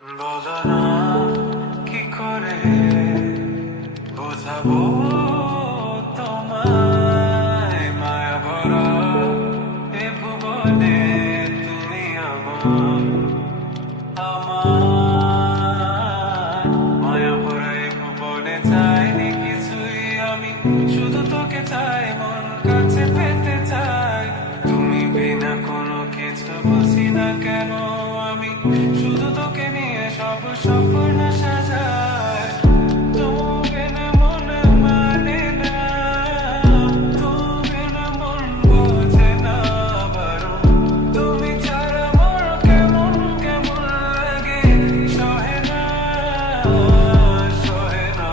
বলো না কি করে বোঝাবো তোমায়, মায়া ভরা এ ভুবনে তুমি আমার, মায়া ভরা এ ভুবনে চাইনি কিছুই আমি, শুধু তোকে চাই, মন কাছে পেতে চাই। তুমি বিনা কোনো কিছু বুঝি না কেন আমি, শুধু তোকে নিয়ে সব স্বপ্ন সাজাই। তুমি না মনে মানে না, তুমি না মন বোঝে না বারো, তুমি ছাড়া মোর কেমন কেমন লাগে, সহে না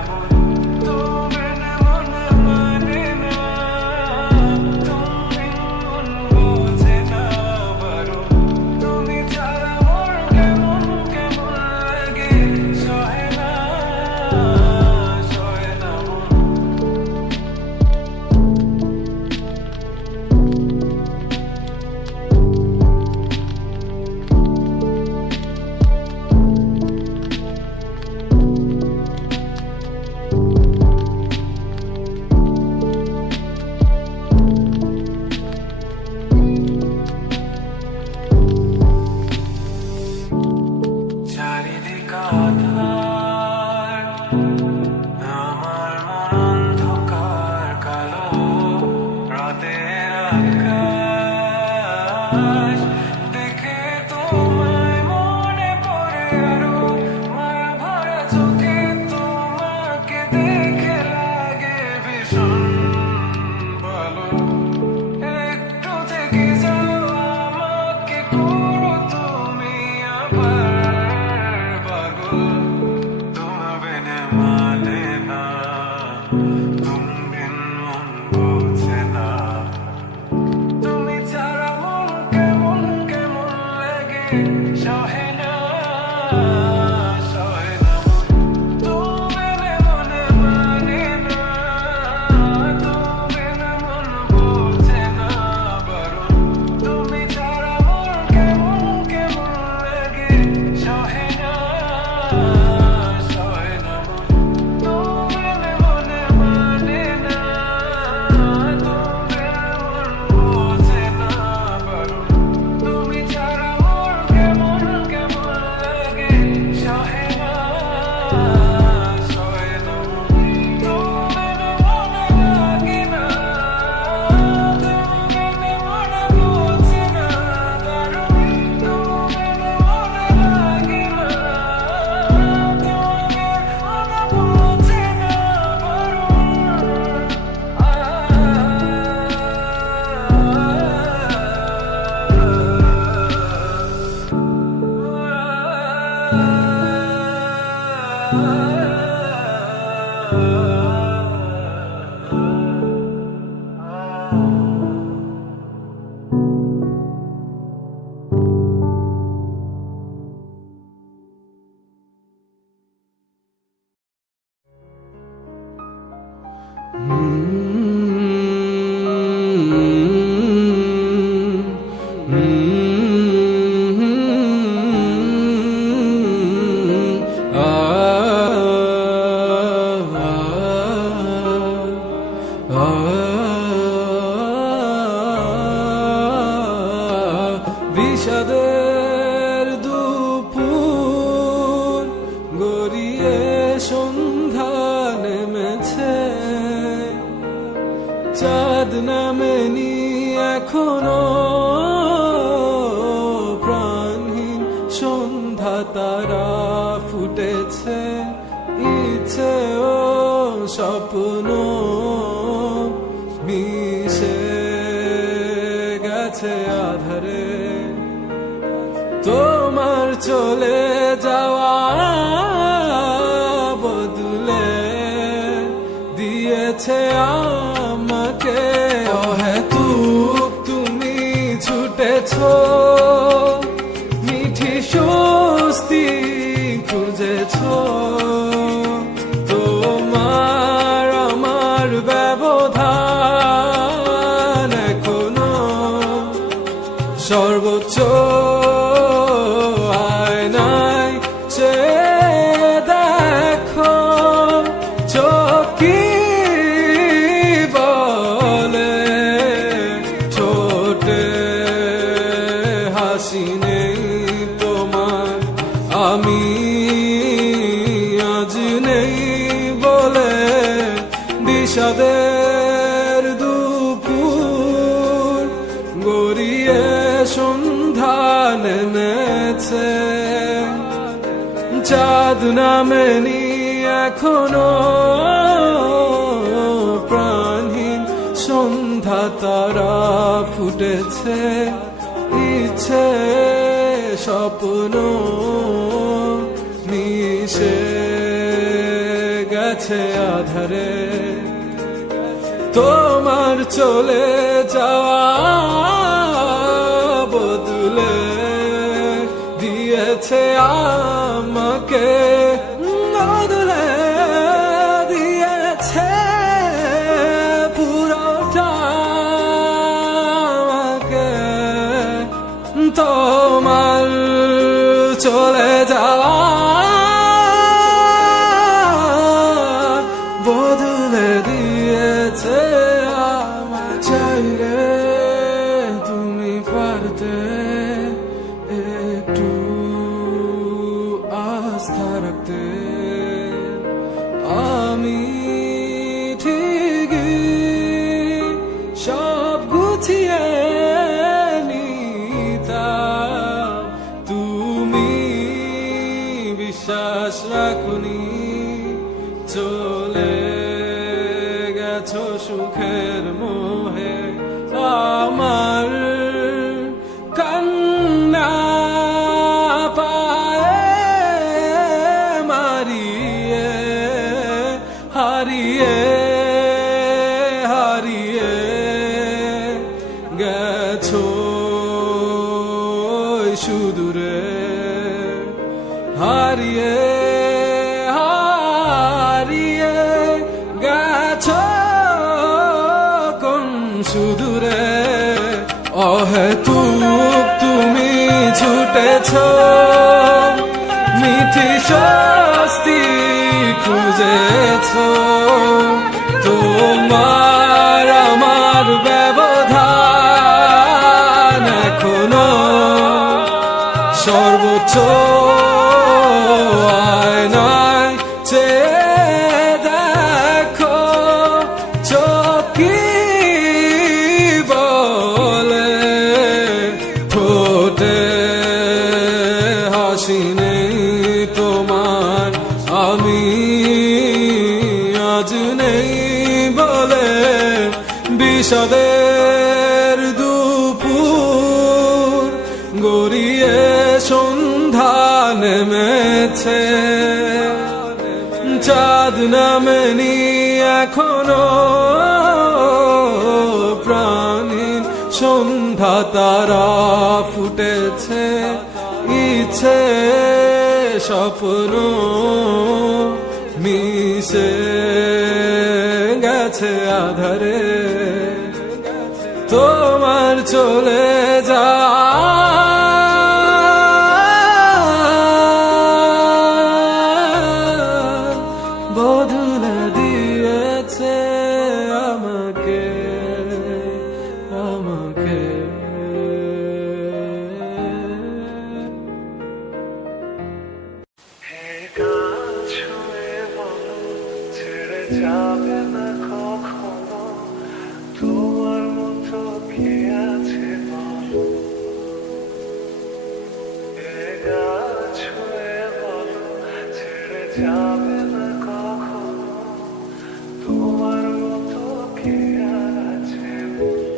মন। তুমি না মনে মানে না, তুমি মন বোঝে না বারো, তুমি ছাড়া মোর কেমন কেমন লাগে, সহে না মন। চারিদিক আঁধার, আমার মন অন্ধকার কালো, রাতের আকাশ দেখে তোমায় মনে পড়ে আরো, মায়া ভরা চোখে তোমাকে দেখে লাগে ভীষণ ভালো। একটু থেকে যাও আমাকে করো তুমি আবার পাগল, তোমার বিনে মানে না, তুমি বিন মন বোঝে না, তুমি ছাড়া মন কেমন কেমন লাগে, সহে না মন। তুমি বিনে মনে মানে না, তুমি বিনে মন বোঝে না বারো, তুমি ছাড়া মন কেমন কেমন লাগে, সহে না মন। তুমি বিনে মনে মানে না, তুমি বিনে মন বোঝে না বারো, তুমি ছাড়া মন কেমন কেমন লাগে, সহে না মন। তুমি বিনে মনে লাগে না, তুমি বিনে মনে বোঝে না বারো, তুমি বিনে মনে লাগে না, তুমি বিনে বিষাদের দুপুর গড়িয়ে সন্ধ্যা নেমেছে, চাঁদ নামেনি এখনো, প্রাণহীন সন্ধ্যা তারা ফুটেছে, ইচ্ছে ও স্বপ্ন মিশে গেছে আধারে, তোমার চলে যাওয়া বদলে দিয়েছে আমাকে অহেতুক, তুমি ছুটেছো, মিঠি স্বস্তি খুঁজেছো, তোমার আমার ব্যবধান এখনো সর্বোচ্চ আয়নায় নেই তোমার, আমি আজ নেই বলে বিষাদের দুপুর গড়িয়ে সন্ধ্যা নেমেছে, চাঁদ নামেনি এখনো, প্রাণহীন সন্ধ্যা তারা ফুটেছে, ইচ্ছে স্বপ্ন মিশে গেছে আধারে, তোমার চলে যাওয়া বদলে দিয়েছে আমাকে, বদলে দিয়েছে পুরোটা আমাকে, তোমার চলে যাওয়া বদলে দিয়েছে আমার। চাইলে তুমি পারতে একটু আস্থা রাখতে, আমি ঠিকই সব গুছিয়ে নিতাম, তুমি বিশ্বাস রাখুনি, চলে গেছো সুখের মোহে, আমার কান্না পায়ে মারিয়ে হারিয়ে হারিয়ে গেছো সুদূরে, হারিয়ে হারিয়ে গেছো কোন সুদূরে, অহেতুক তুমি ছুটেছ মিথি স্বস্তি খুঁজেছ, তোমার আমার ব্যবধান এখনো সর্বোচ্চ আয়নায় চেয়ে দেখো, চোখ কি বলে, ঠোঁটে হাসি নেই তোমার, আমি আজ নেই বলে বিষাদের দুপুর গড়িয়ে সন্ধ্যা নেমেছে, চাঁদ নামেনি এখনো, প্রাণহীন সন্ধ্যা তারা ফুটেছে, ইচ্ছে স্বপ্ন মিশে গেছে আধারে, তোমার চলে যাওয়া বদলে দিয়েছে আমাকে আমাকে। ছেড়ে যাবে না কখনো, তোমার মতো কে আছে বলো, এ গান ছুঁয়ে বলো ছেড়ে যাবে না কখনো, তোমার মতো কে আছে বলো।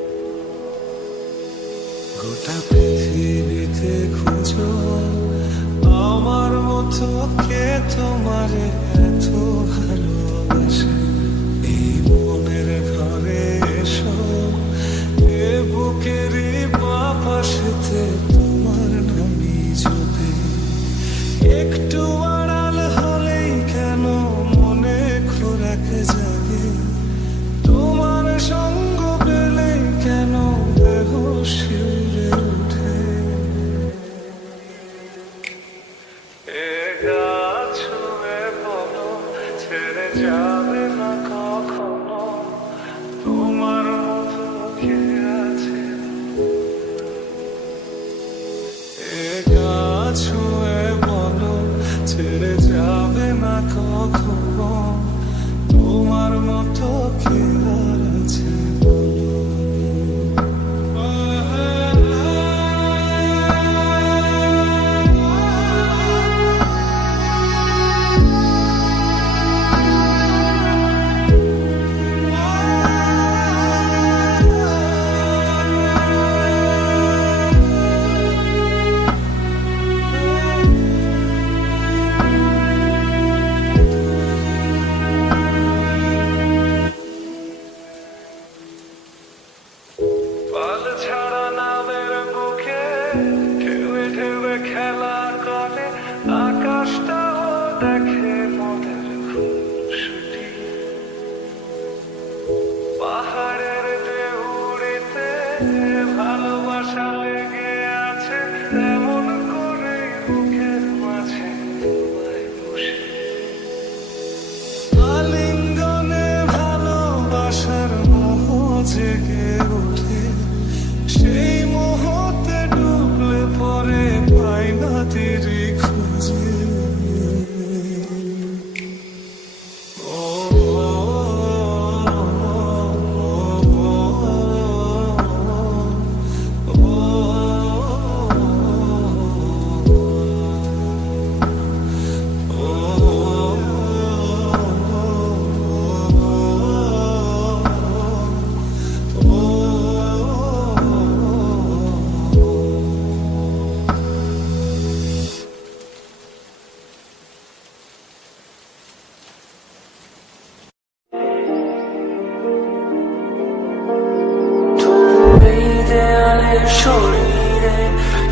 গোটা পৃথিবীতে খুঁজো আমার মতো কে তোমারে এত ভালোবাসে, এই মনের ঘরে এসো, এ বুকেরই বাপাশেতে তোমার নামই জপে, একটু আড়াল হলেই কেন মনে খোরাক জাগে, তোমার সঙ্গ পেলেই কেন দেহ শিউরে ওঠে, এ গাছ ছুঁয়ে বলো ছেড়ে যাবে না কখনো, তোমার মতো কে আছে, এ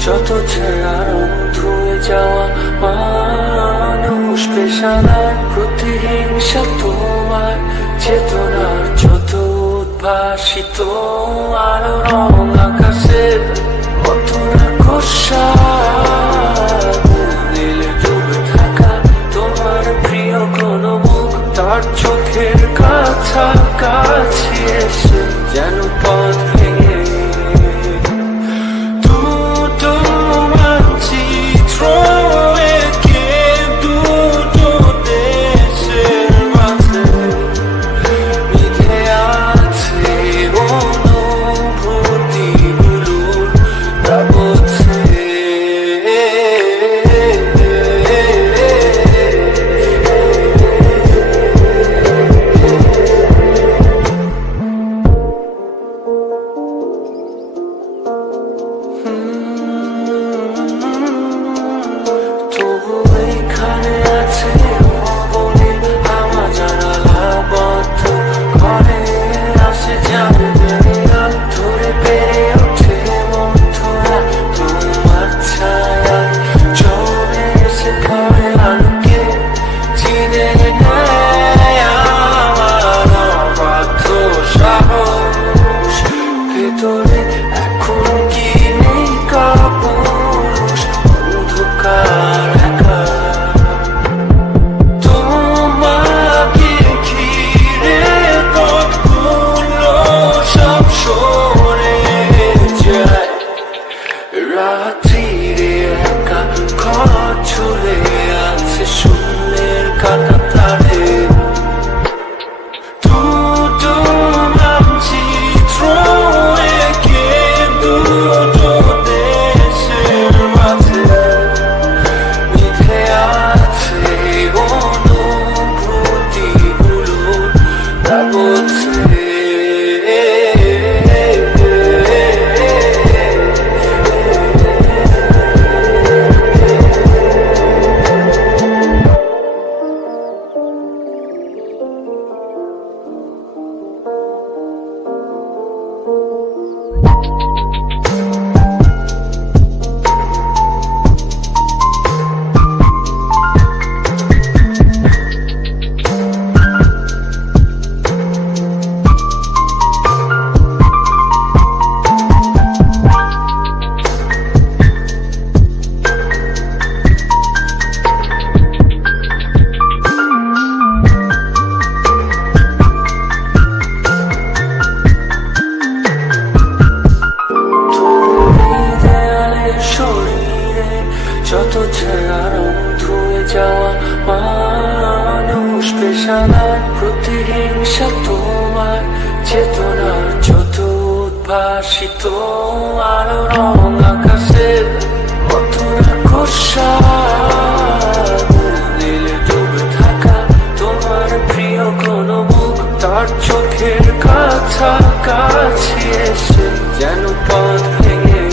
যত ছেঁড়া রং ধুয়ে যাওয়া মানুষ পেশাদার প্রতিহিংসা তোমার চেতনার যত উদ্ভাসিত আলো রং আকাশের কত কষা নীলে ডুবে থাকা তোমার প্রিয় কোন মুখ তার চোখের কাছাকাছি এসে যেন পথ ভেঙে দুটো মানচিত্র এঁকে দুটো দেশের মাঝে মিথে আছে অনুভূতিগুলোর তাবছে তবু এখানে আছে বলে আমার জানালা বন্ধ ঘরে আসে যাবে ধরে পেরে ওঠে বন্ধুরা তোমার ছায়া চলে এসে ঘরে আলোকে চিনে নেয় আমার অবাধ্য সাহস ভেতরে এখন কি নেই কাপুরুষ অন্ধকার একা তোমাকে ঘিরে পথগুলো সব সরে যায় রাত্রিরে একা ঘর ঝুলে আছে শূন্যের কাটা তারে দুটো মানচিত্র এঁকে দুটো দেশের মাঝে মিথে আছে অনুভূতিগুলোর তাবছে যত ছেঁড়া রং ধুয়ে যাওয়া মানুষ পেশাদার প্রতিহিংসা তোমার চেতনার যত উদ্ভাসিত আলো রং আকাশের কত কষা নীলে ডুবে থাকা তোমার প্রিয় কোন মুখ তার চোখের কাছাকাছি এসে যেন পথ ভেঙে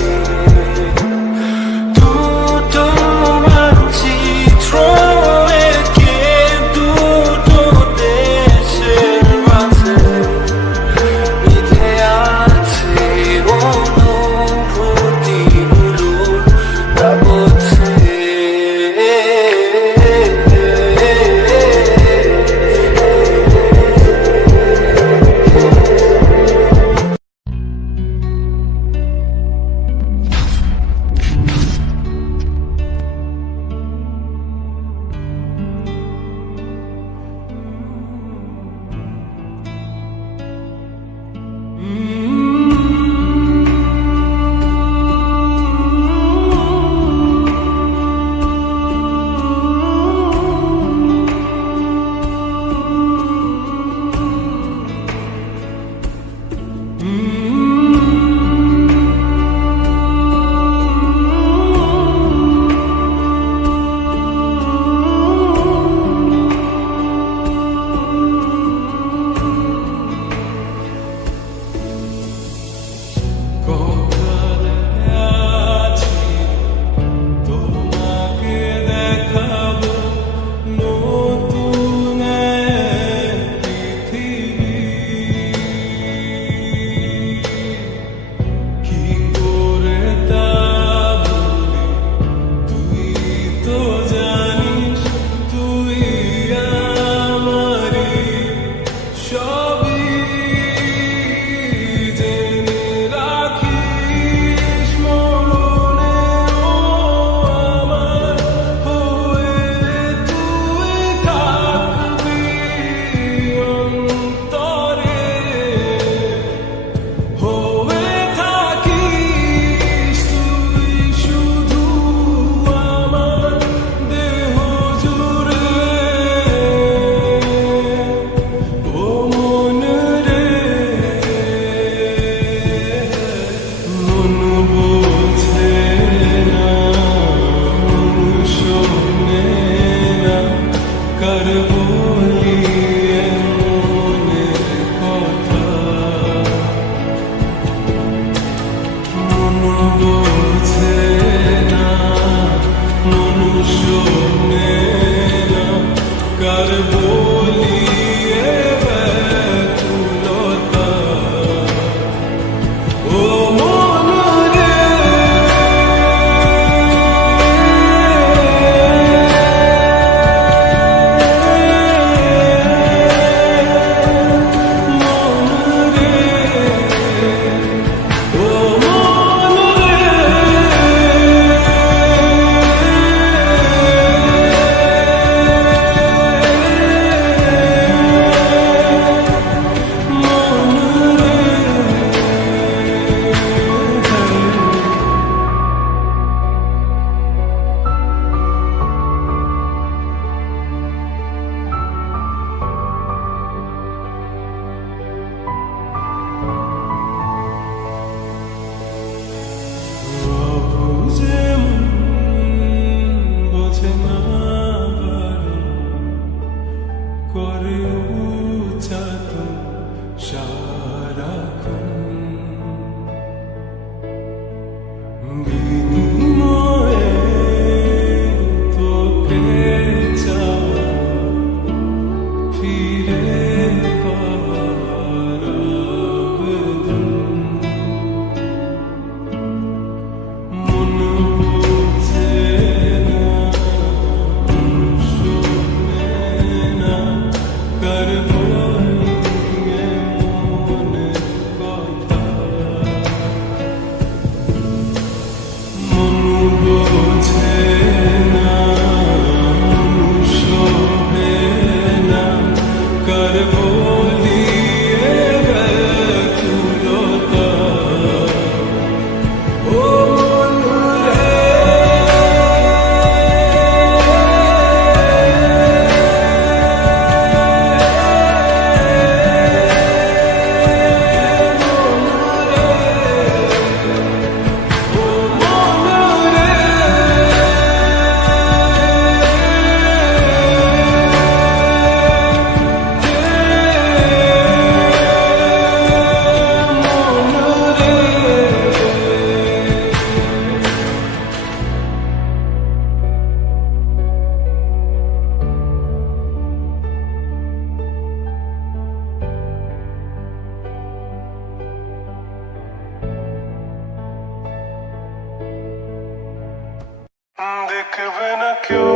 না কেউ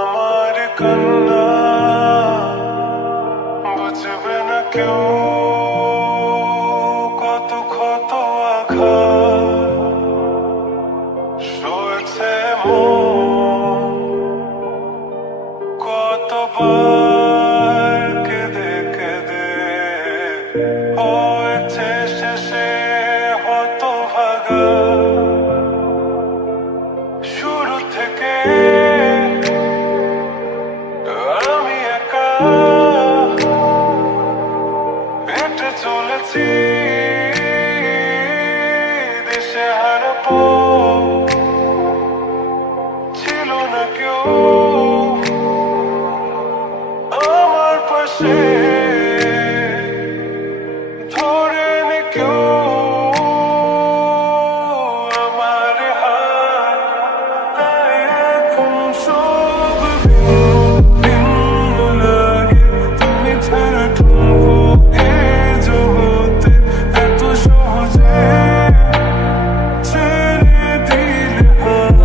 আমার কান্না, বুঝবে না কেউ কত ক্ষত আঘাত সয়েছে মন, কতবার কেঁদে কেঁদে হয়েছে শেষে হতভাগা। শুরু থেকে আমি একা হেঁটে চলেছি দেশে হারা পথ, ছিল না কেউ আমার পাশে ধরে নে কেউ আমার হাত। তাই এখন সব ভিন্ন লাগে, তুমি ছাড়া ঠুনকো এ জগতে এত সহজে ছেড়ে দিলে হাত।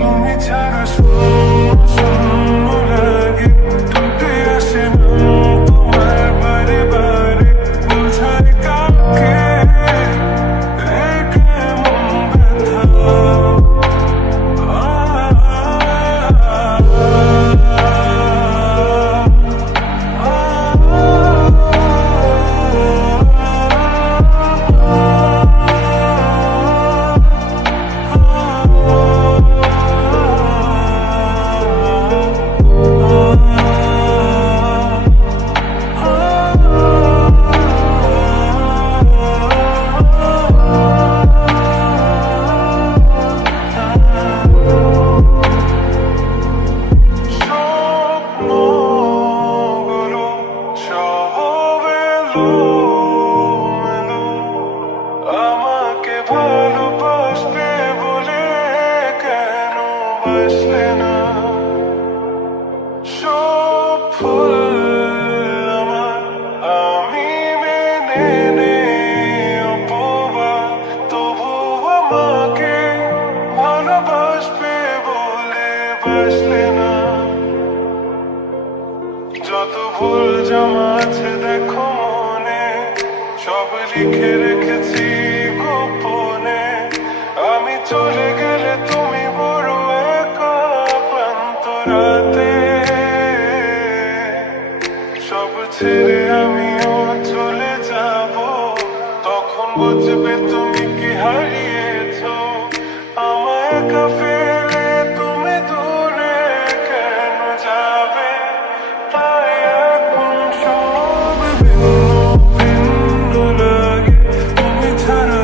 তুমি ছাড়া শূন্য শূন্য লাগে, টুটে আসে নাম তোমার বারে বারে, বোঝায় কাকে এ কেমন ব্যথা। স্বপ্নগুলো সব এলোমেলো, আমাকে ভালোবাসবে বলে কেন বাসলে না। সব ফুল আমার আমি মেনে নেই অপবাদ, তবু আমাকে ভালোবাসবে বলে বাসলে না। যত ভুল জমা আছে দেখো মনে, সব লিখে রেখেছি গোপনে। আমি চলে গেলে তুমি বড় একা ক্লান্ত রাতে, সব ছেড়ে আমিও চলে যাব, তখন বুঝবে তুমি কি হারিয়েছো। আমায় একা ফেলে তুমি দূরে কেন যাবে। তাই এখন সব ভিন্ন ভিন্ন লাগে, তুমি ছাড়া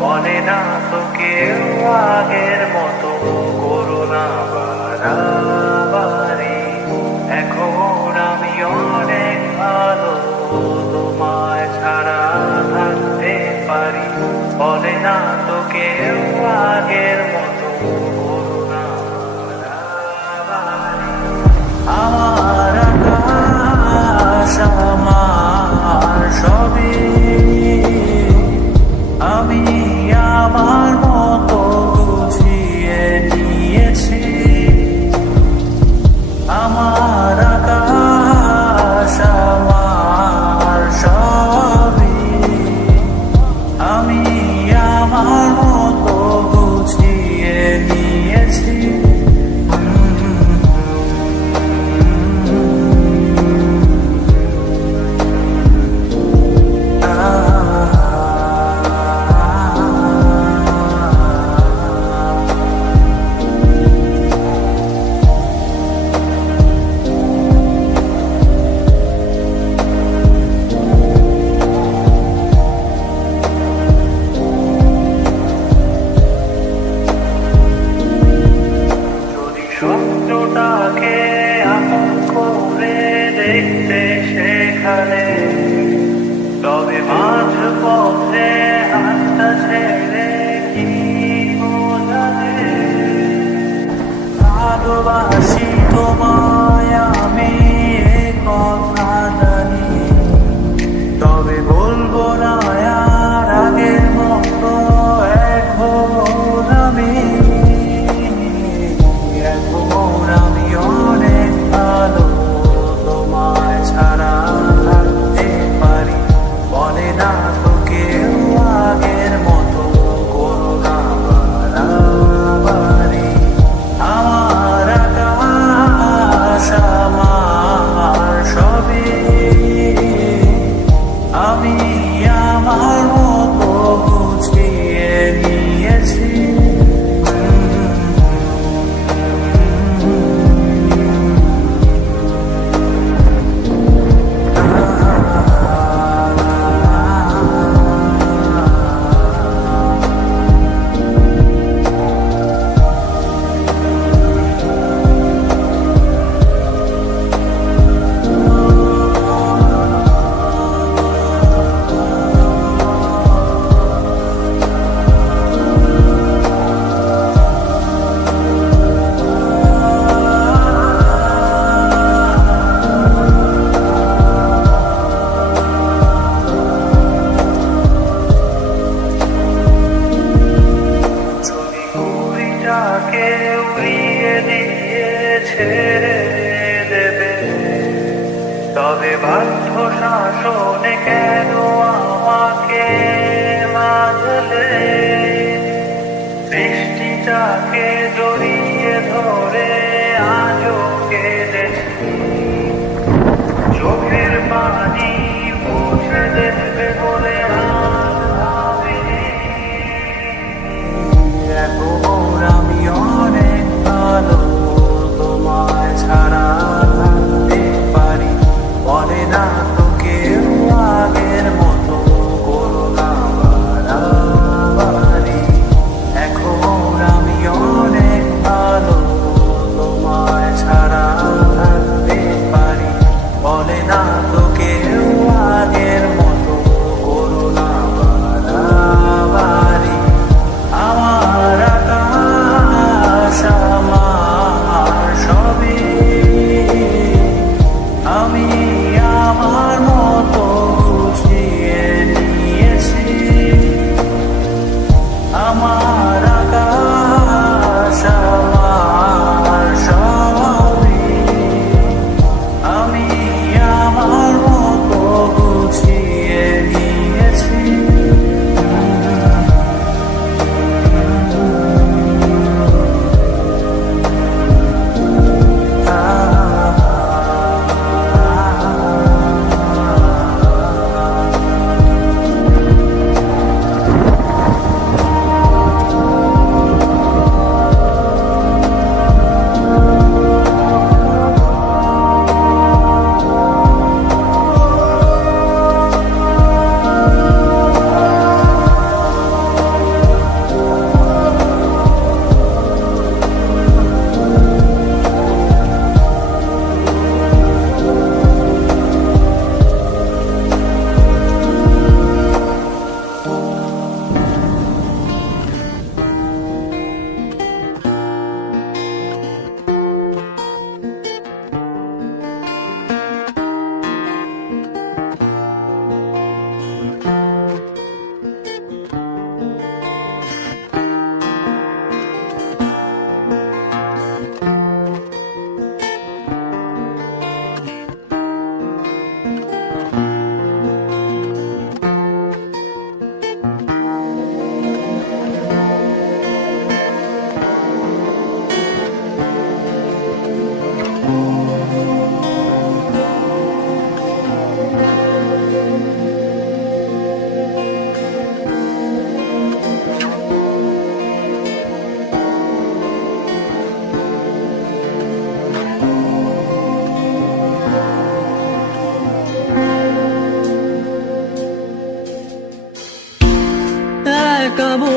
বলে না তো কেউ আগের মতো করোনা বাড়াবাড়ি। এখন আমি অনেক ভালো, তোমায় ছাড়া থাকতে পারি। বলে না তো কেউ আগের মতো করোনা বাড়াবাড়ি। আমার আকাশ আমার সবই আমি আমার মতো গুছিয়ে নিয়েছি। আমার আকাশ আমার সবই আমি আমার মতো গুছিয়ে নিয়েছি। সত্যটাকে আপন করে দেখতে সেখানে, তবে মাঝ পথে হাতটা ছেড়ে কি বোঝাবে। ভালোবাসি তোমায় আমি এ কথা জানি, তবে বলবো না আর আগের মতো এখন আমি। এখন আমি অনেক ভালো, তোমায় ছাড়া থাকতে পারি। বলে না তো কেউ আগের মতো করোনা বাড়াবাড়ি। আমার আকাশ আমার সবই আমি আমার মতো গুছিয়ে নিয়েছি। ঘুড়িটাকে উড়িয়ে দিয়ে ছেড়ে দেবে, তবে বাধ্য শাসনে কেন আমাকে বাঁধলে। বৃষ্টিটাকে জড়িয়ে ধরে আজও কেঁদেছি, চোখের পানি মুছে দেবে বলে আর ভাবিনি। এখন আমি অনেক ভালো, তোমায় ছাড়া থাকতে পারি। বলে না তো কেউ আগের মতো করোনা বাড়াবাড়ি। এখন আমি অনেক ভালো, তোমায় ছাড়া থাকতে পারি। বলে না তো কেউ আগের মতো করোনা বাড়াবাড়ি। আমার আকাশ আমার সবই আমি আমার মতো গুছিয়ে নিয়েছি। আমার আকাশ আমার সবই আমি আমার মতো গুছিয়ে নিয়েছি।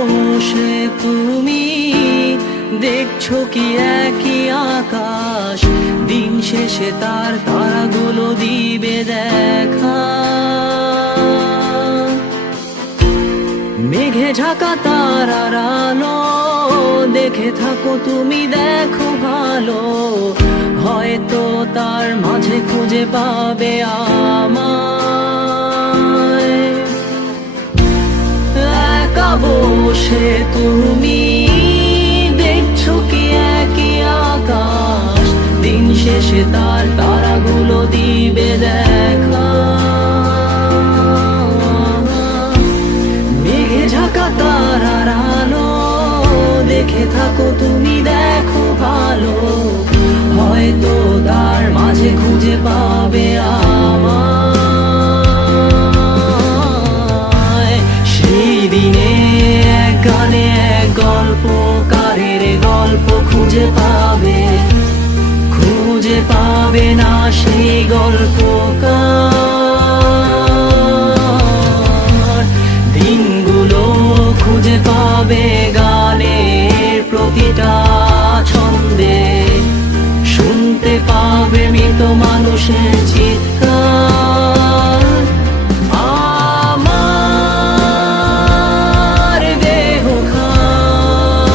বসে তুমি দেখছো কি একই আকাশ, দিন শেষে তার তারাগুলো দিবে দেখা। মেঘে ঢাকা তারার আলো দেখে থাকো তুমি, দেখো ভালো, হয়তো তার মাঝে খুঁজে পাবে আমায়। একা বসে তুমি দেখছো কি একই আকাশ, দিন শেষে তার তারাগুলো দিবে দেখা। মেঘে ঢাকা তারার আলো দেখে থাকো তুমি, দেখো ভালো, হয়তো তার মাঝে খুঁজে পাবে আমায়। সেই দিনে এক গানে এক গল্পকারের গল্প খুঁজে পাবে, খুঁজে পাবে না সেই গল্পকার। দিনগুলো খুঁজে পাবে গানের প্রতিটা ছন্দে, শুনতে পাবে মৃত মানুষের চিৎকার। আমার দেহ খান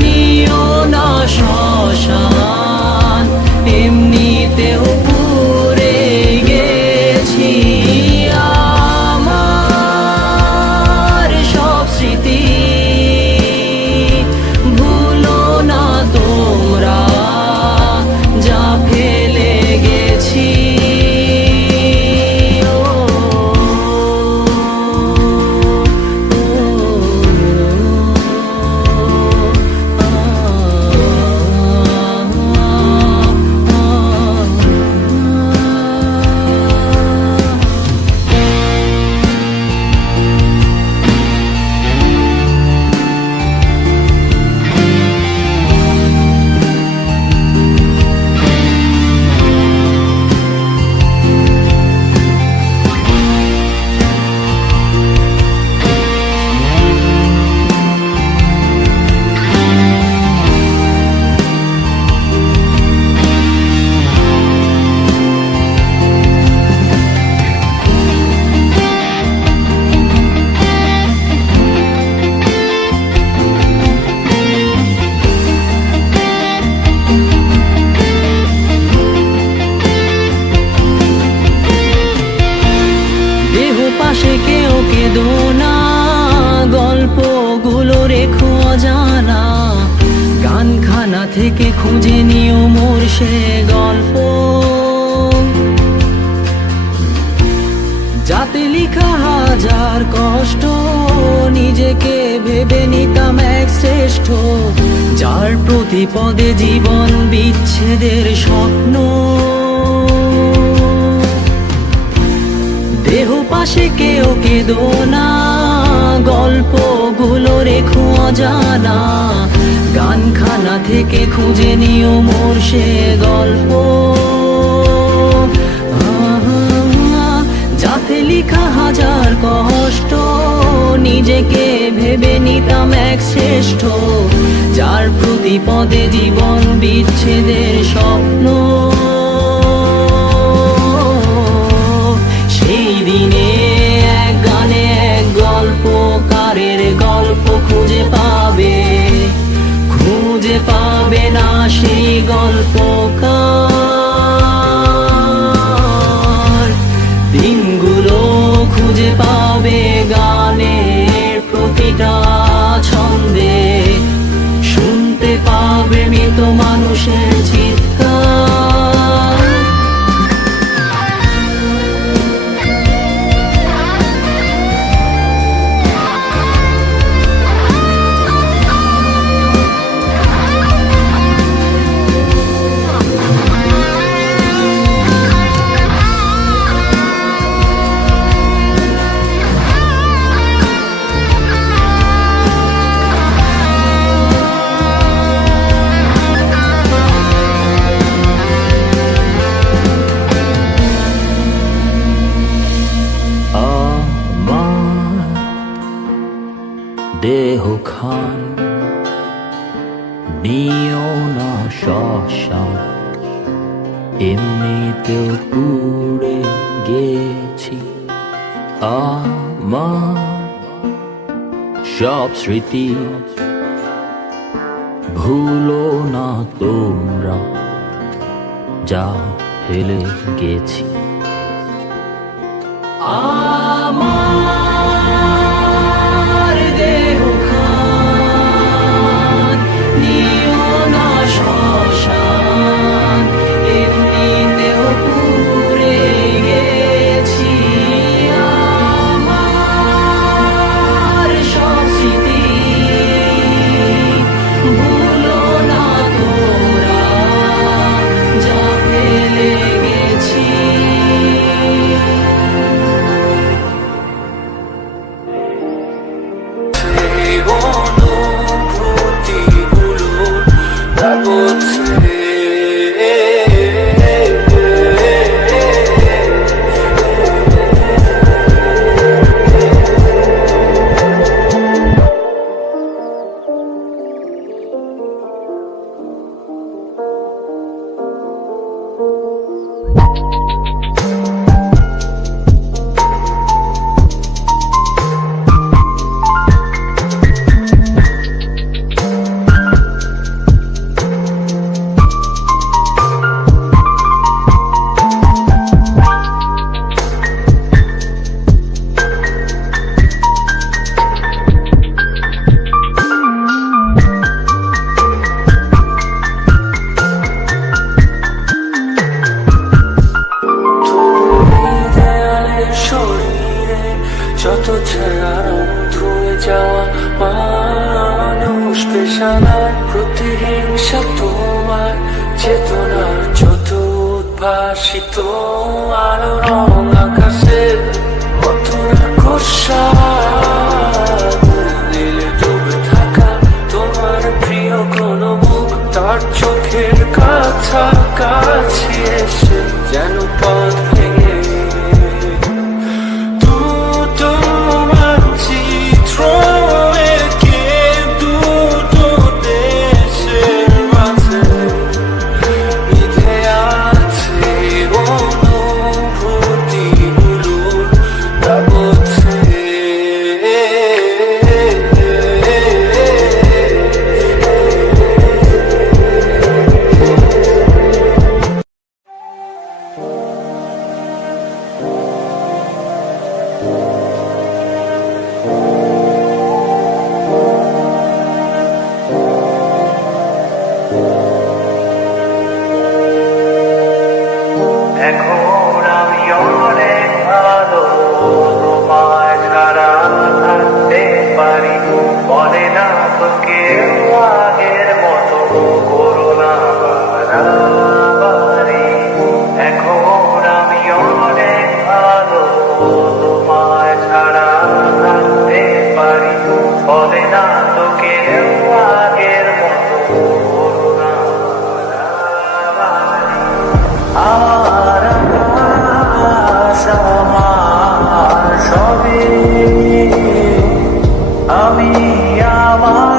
নিও না শ্মশান, এমনিতেও পুড়ে গেছি। আমার সব স্মৃতি ভুলো না তোমরা, যা ফেলে গেছি। পাশে কেউ কেঁদো না, গল্পগুলো রেখো অজানা, গানখানা থেকে খুঁজে নিও মোর সে গল্প, যাতে লিখা হাজার কষ্ট, নিজেকে ভেবে নিতাম এক শ্রেষ্ঠ, যার প্রতি পদে জীবন বিচ্ছেদের স্বপ্ন। দেহ পাশে কেউ কেঁদো না, গল্পগুলো রেখো অজানা, গানখানা থেকে খুঁজে নিও মোর সে গল্প, যাতে লিখা হাজার কষ্ট, নিজেকে ভেবে নিতাম এক শ্রেষ্ঠ, যার প্রতি পদে জীবন বিচ্ছেদের স্বপ্ন। সেই দিনে এক গানে এক গল্পকারের গল্প খুঁজে পাবে, খুঁজে পাবে না সেই গল্পকার। দিনগুলো খুঁজে পাবে গানের প্রতিটা ছন্দে, শুনতে পাবে মৃত মানুষের চিৎকার। দেহ খান নিও না শ্মশান, এমনিতেও পুড়ে গেছি আমার সব স্মৃতি। ভুলো না তোমরা যা ফেলে গেছি। আমার দেহ খান নিও না শ্মশান, এমনিতেও পুড়ে গেছি আমার সব স্মৃতি। ভুলো না তোমরা যা ফেলে গেছি। অনুভূতিগুলোর কাগজে শরীরে যত ছায়া ধুয়ে যাওয়া মানুষ পেশানার প্রতিহিংসা তোমার চেতনার যত উদ্ভাসিত আলো রং আকাশে কত রাক্ষসা নীলে ডুবে থাকা তোমার প্রিয় কোন মুখ তার চোখের কাছাকাছি এসে যেন পথ ভেঙে এখন আমি অনেক ভালো তোমায় ছাড়া থাকতে পারি বলে না তো কেউ আগের মতো করোনা বাড়াবাড়ি। এখন আমি অনেক ভালো তোমায় ছাড়া থাকতে পারি বলে না তো কেউ আগের মতো করোনা বাড়াবাড়ি। আমার আকাশ আমার সবই আমি আমার